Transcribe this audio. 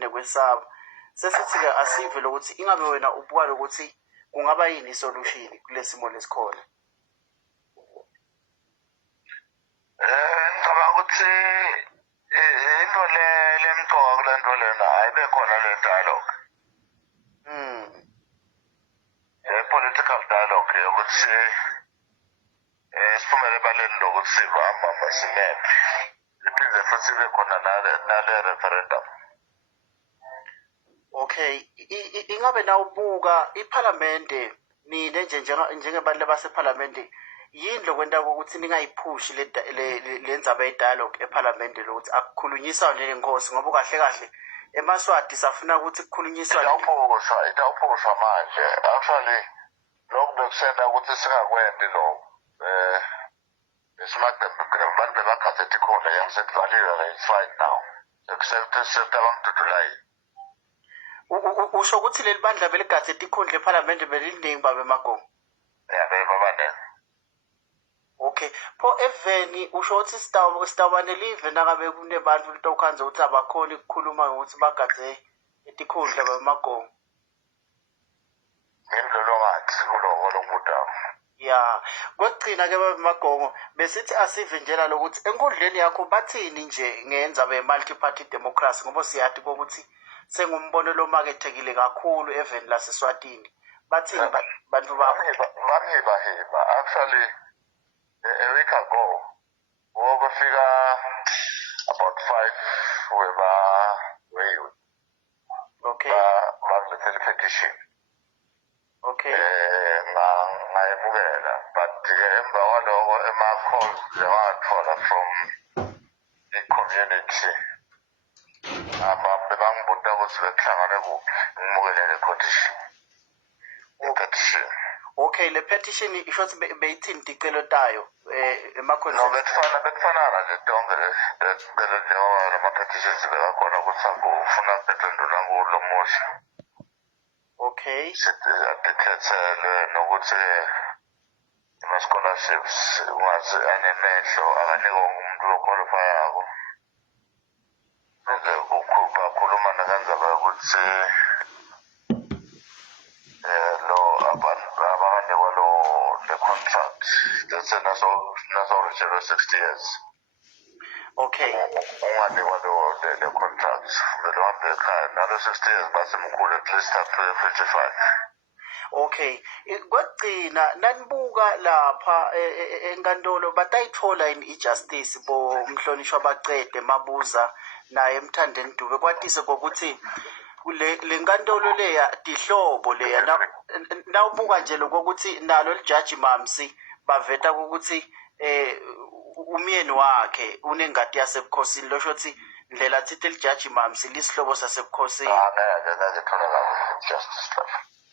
nekwesaba. Sesithi-ke asive lokuthi ingabe wena ubuka lokuthi kungaba yini isolution kule simo lesikhona. Ngicabanga ukuthi into lemqoka kule nto lena ayibe khona le dialogue. Political dialogue yokuthi siphumele ebaleni lokuthi sivamba masimephi. Iphinde futhi ibe khona nale referendum. Okay, ingabe nawubuka iParliamente nine njengebantu baseParliamente yini lokwenta ukuthi ningayiphushi le ndzaba ye-dialogue eParliamente lokuthi akukhulunyiswa nje ngenkosi ngoba kahle kahle eMaswati safuna ukuthi kukhulunyiswa itawuphusha manje actually lokhu bekusenda ukuthi singakwendi lokho abantu bebakhathe tikhona yangisekuvaliwe it's right now sekusebantu July. Usho ukuthi leli bandla beligadze tikhundla eParliamente beliningi babe Magogo. Babaningi. Okay, pho eveni usho ukuthi sitawubane live nangabe kunebantu litokhanza ukuthi abakhona ukukhuluma ukuthi bagadze etikhundla babe Magogo. Ngindlelo ngathi kuloko lokubudawo. Ya, kwegcina ke babe Magogo besithi asive njela lokuthi enkundleni yakho bathini nje ngendzaba ye-multi party democracy ngoba siyathi ukuthi sengumbono lomakethekile kakhulu eveni laseSwatini. Bathini bantu bakho? Bamhiba actually a week ago wabafika about 5 were Okay. bakulethela petition. Okay. Ngayemukela but emva kwaloko ama-calls wathola from the community bebangibuta ukuthi bekuhlangane kuphi ngimukelele petition. Okay, le petition isho ukuthi beyithini ticelo tayo No, bekufana nje tonke lecelo njengoba lama-petitions bekakhona ukuthi ufuna kuphendula kulo musha. Okay. Adikhethelwe nokuthi ama-scholarships ungathi anemehlo akanikwa umuntu loqualifyako. Bakhuluma nakanzaba yokuthi abanganikwa le contract let's say naso reachelo 60 years. Okay. Unganikwa le contract kumele uhambe ekhaya nalo 60 years basemkhulu at least up to 55. Okay, kwagcina nanibuka lapha enkantolo batayithola yini ijustice bo umhlonishwa bacede mabuza naye eMthandeni Dube kwatise kokuthi le nkantolo leya dihlobo leya nawubuka nje lokuthi nalo lijaji Mamsi baveta ukuthi umyeni wakhe unengadi yasebukhosini losho ukuthi ndlela thithi lijaji Mamsi lisihlobo sasebukhosini. Ngeke tholakala justice lapha.